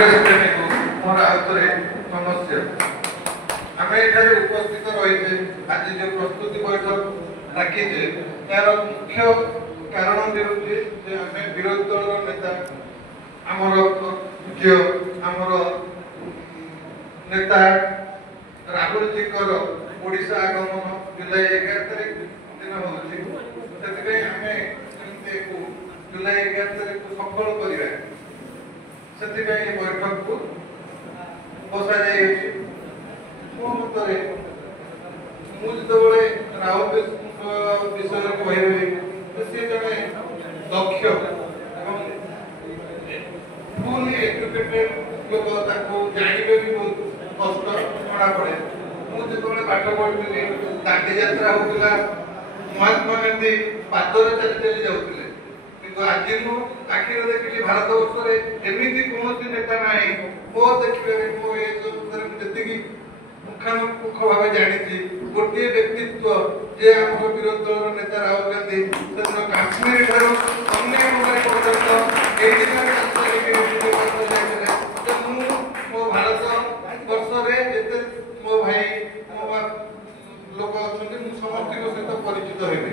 कॉंग्रेस प्रेमी को मोर आउतरे नमस्ते। आम एठारे उपस्थित रही आज जो प्रस्तुति बैठक डाकी तार मुख्य कारण दिखे आम विरोधी दल नेता आमर मुख्य आमर नेता राहुल जी ओडिशा आगमन जुलाई 11 तारीख दिन होती आम जुलाई 11 तारीख को सफल करवा से बैठक को बसा मो मत मुझे राहुल विषय कह सी जड़े दक्ष फुल एजुकेटेड लोक जानवे भी बहुत कष्ट जमा पड़े मुझे पाठ पढ़ी दांडी यात्रा होता महात्मा गांधी पादर चली चली जाते कि आज मु आखिर देखिली भारत वर्ष एमती कौन नेता ना मो देखिए मो जी मुखामुख भाव जानी गोटे व्यक्तित्व जे आम विरोधी दल नेता राहुल गांधी काश्मीर ठार कन्याकुमारी पर्यटन मो भारत वर्ष जिते मो भाई मो लोक अच्छा समस्त सहित परिचित हेबी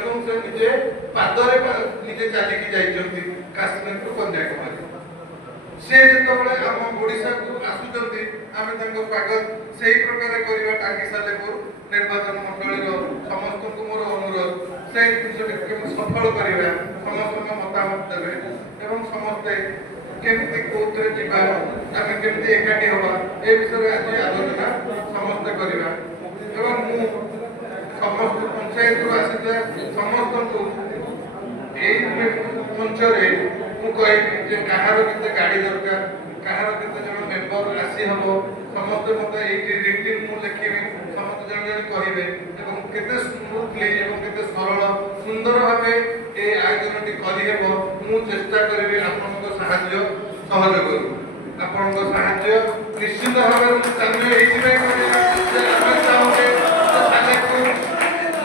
एवं से निजे पादरे निजे चलिकी जाइछन्ती काश्मीर को कन्याकुमारी से जेतबळे हम ओडिसा को आसुचन्ती आमे तांको स्वागत सेही प्रकार करिवा टाकी सालेपुर निर्वाचन मंडली रो समस्त को मोर अनुरोध से जिनिस सफल करिवा समस्त मतामत देबे एवं समस्त केमती कोथरे जीवा आमे केमती एकाठी होबा ए विषय आज आलोचना समस्त करिवा एवं मु समस्त पंचायत को आसीता समस्त को ए मंच रे मु कहि जे कहार केते गाड़ी दरकार कहार केते जन मेंबर आसी हबो समस्त मते एटी रिटिन मु लिखिबे समस्त जन जन कहिबे एवं केते स्मूथली एवं केते सरल सुंदर भाबे ए आयोजनटी करि हेबो मु चेष्टा करिबे आपनको सहाय्य सहयोग करू आपनको सहाय्य निश्चित भाबे मु चाहे एइबे जे आपण चाहबे सालेको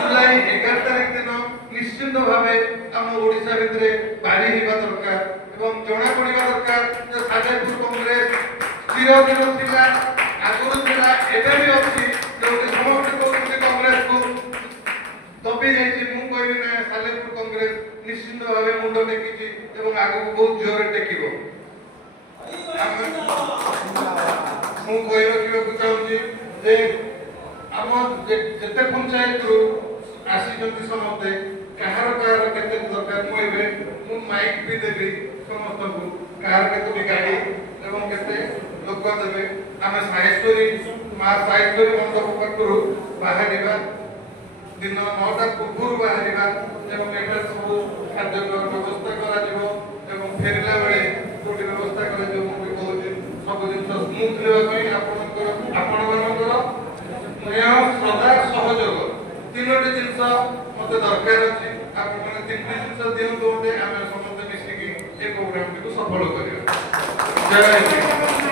जुलाई 11 तारिख दिन निश्चित भाबे हम ओडिसा भितरे पारी हिबा दरकार एवं जणा पड़िबा दरकार जे सालेपुर कांग्रेस चिरदिन थिला आगुरु थिला एबे भी अछि जोटे समस्त कोते कांग्रेस को दबी जाइछि मु कहबि ना सालेपुर कांग्रेस निश्चित भाबे मुंडो टेकिछि एवं आगु बहुत जोर टेकिबो मु कहबो कि चाहूछि जे हम जेते पंचायत रो आसी समस्ते कहार केते दरकार कहबे मु माइक भी देबी समस्त को कहार केते गाड़ी एवं केते लोक देबे आमे साहेश्वरी मा साहेश्वरी मंडप पाखरु बाहरिबा दिन 9टा पूर्व बाहरिबा एवं एटा सब खाद्य व्यवस्था करा जिवो एवं फेरिला बेले कोटी व्यवस्था करा जिवो मु कहूछि सब दिन स्मूथ लेवा पई आपण मानकर सदा सहयोग तीनोटी जिनस मते दरकार अछि आपण माने तीनटी जिनस दियौ दोते आमे समस्त मिसिकी ए प्रोग्राम को सफल करियो जय हिंद।